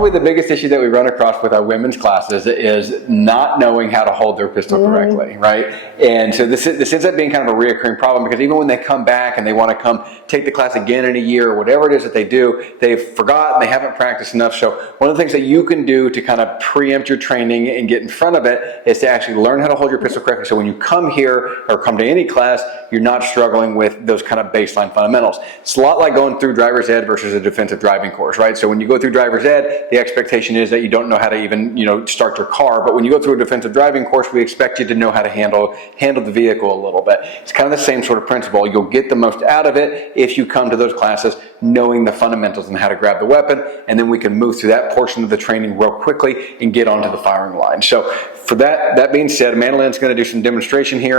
probably the biggest issue that we run across with our women's classes is not knowing how to hold their pistol correctly, right? And so this ends up being kind of a reoccurring problem, because even when they come back and they want to come take the class again in a year or whatever it is that they do, they've forgotten, they haven't practiced enough. So one of the things that you can do to kind of preempt your training and get in front of it is to actually learn how to hold your pistol correctly. So when you come here or come to any class, you're not struggling with those kind of baseline fundamentals. It's a lot like going through driver's ed versus a defensive driving course, right? So when you go through driver's ed, the expectation is that you don't know how to even, start your car. But when you go through a defensive driving course, we expect you to know how to handle the vehicle a little bit. It's kind of the same sort of principle. You'll get the most out of it if you come to those classes knowing the fundamentals and how to grab the weapon, and then we can move through that portion of the training real quickly and get onto the firing line. So for that being said, Amanda Lynn's going to do some demonstration here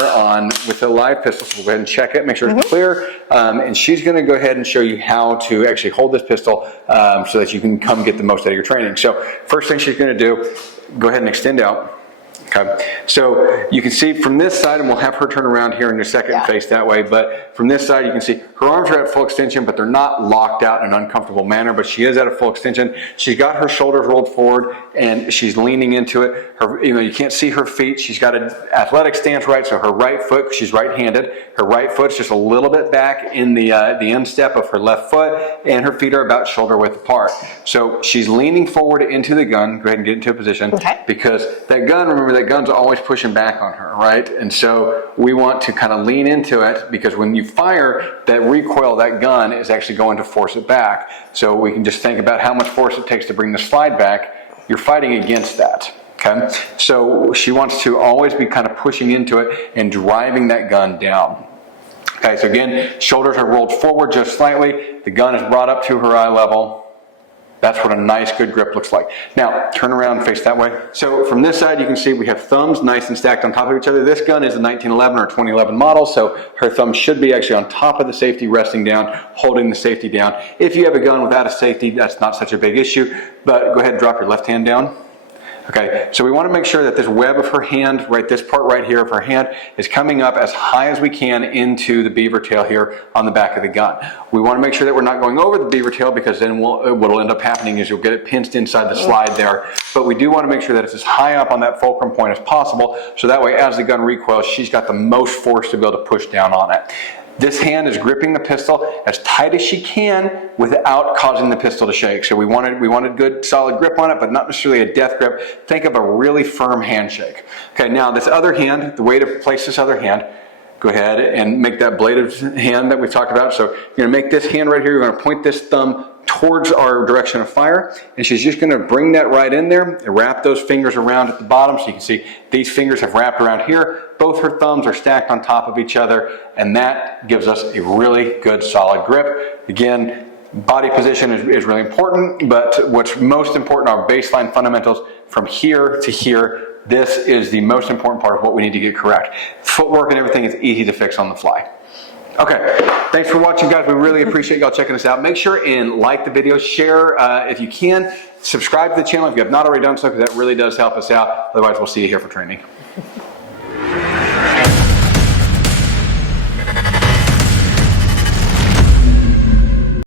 with the live pistol. So we'll go ahead and check it, make sure it's clear, and she's going to go ahead and show you how to actually hold this pistol so that you can come get the most out of your training. So first thing she's going to do, go ahead and extend out. Okay, so you can see from this side, and we'll have her turn around here in a second and face that way, but from this side you can see her arms are at full extension, but they're not locked out in an uncomfortable manner, but she is at a full extension. She's got her shoulders rolled forward and she's leaning into it. You can't see her feet. She's got an athletic stance, right? So her right foot, she's right-handed. Her right foot's just a little bit back in the instep of her left foot, and her feet are about shoulder width apart. So she's leaning forward into the gun. Go ahead and get into a position, because that gun, remember, that gun's always pushing back on her, right? And so we want to kind of lean into it, because when you fire, that recoil, that gun is actually going to force it back. So we can just think about how much force it takes to bring the slide back. You're fighting against that. Okay, so she wants to always be kind of pushing into it and driving that gun down. Okay, so again, shoulders are rolled forward just slightly. The gun is brought up to her eye level. That's what a nice, good grip looks like. Now, turn around and face that way. So from this side, you can see we have thumbs nice and stacked on top of each other. This gun is a 1911 or 2011 model, so her thumb should be actually on top of the safety, resting down, holding the safety down. If you have a gun without a safety, that's not such a big issue, but go ahead and drop your left hand down. Okay, so we want to make sure that this web of her hand, right, this part right here of her hand, is coming up as high as we can into the beaver tail here on the back of the gun. We want to make sure that we're not going over the beaver tail, because then what will end up happening is you'll get it pinched inside the slide there. But we do want to make sure that it's as high up on that fulcrum point as possible, so that way as the gun recoils, she's got the most force to be able to push down on it. This hand is gripping the pistol as tight as she can without causing the pistol to shake. So we wanted good solid grip on it, but not necessarily a death grip. Think of a really firm handshake. Okay, now this other hand, the way to place this other hand, go ahead and make that bladed hand that we've talked about. So you're going to make this hand right here, you're going to point this thumb towards our direction of fire, and she's just going to bring that right in there and wrap those fingers around at the bottom. So you can see these fingers have wrapped around here. Both her thumbs are stacked on top of each other, and that gives us a really good solid grip. Again, body position is really important, but what's most important are baseline fundamentals from here to here. This is the most important part of what we need to get correct. Footwork and everything is easy to fix on the fly. Okay, thanks for watching, guys. We really appreciate y'all checking us out. Make sure and like the video, share if you can, subscribe to the channel if you have not already done so, because that really does help us out. Otherwise, we'll see you here for training.